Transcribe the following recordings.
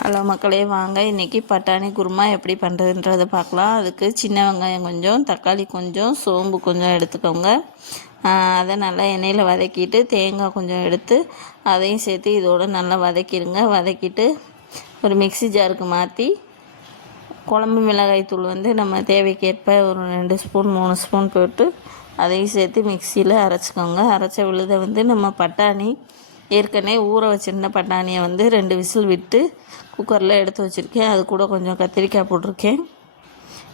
Hello மக்களே, வாங்க இன்றைக்கி பட்டாணி குருமா எப்படி பண்ணுறதுன்றதை பார்க்கலாம். அதுக்கு சின்ன வெங்காயம் கொஞ்சம், தக்காளி கொஞ்சம், சோம்பு கொஞ்சம் எடுத்துக்கோங்க. அதை நல்லா எண்ணெயில் வதக்கிட்டு தேங்காய் கொஞ்சம் எடுத்து அதையும் சேர்த்து இதோடு நல்லா வதக்கிடுங்க. வதக்கிட்டு ஒரு மிக்ஸி ஜாருக்கு மாற்றி குழம்பு மிளகாய் தூள் நம்ம தேவைக்கேற்ப ஒரு 2 ஸ்பூன் 3 ஸ்பூன் போட்டு அதையும் சேர்த்து மிக்சியில் அரைச்சிக்கோங்க. அரைச்ச விழுதை நம்ம பட்டாணி ஏற்கனவே ஊற வச்சுருந்த பட்டாணியை 2 விசில் விட்டு குக்கரில் எடுத்து வச்சுருக்கேன். அது கூட கொஞ்சம் கத்திரிக்காய் போட்டிருக்கேன்.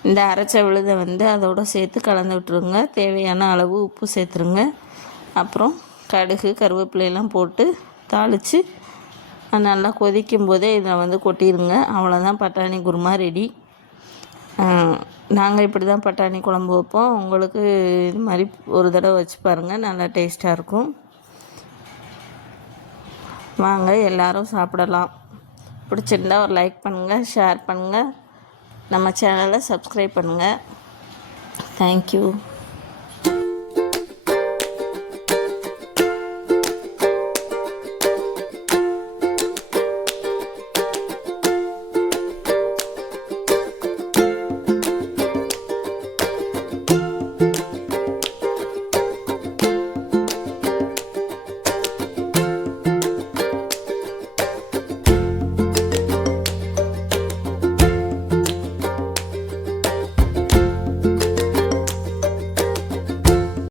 இந்த அரைச்ச விழுதை அதோடு சேர்த்து கலந்து விட்டுருங்க. தேவையான அளவு உப்பு சேர்த்துருங்க. அப்புறம் கடுகு கருவேப்பிலையெல்லாம் போட்டு தாளித்து நல்லா கொதிக்கும் போதே இதில் கொட்டிடுங்க. அவ்வளோதான், பட்டாணி குருமா ரெடி. நாங்கள் இப்படி தான் பட்டாணி குழம்பு வைப்போம். உங்களுக்கு இது மாதிரி ஒரு தடவை வச்சு பாருங்கள், நல்லா டேஸ்ட்டாக இருக்கும். வாங்க எல்லோரும் சாப்பிடலாம். பிடிச்சிருந்தா ஒரு லைக் பண்ணுங்கள், ஷேர் பண்ணுங்கள், நம்ம சேனலை சப்ஸ்கிரைப் பண்ணுங்கள். தேங்க்யூ.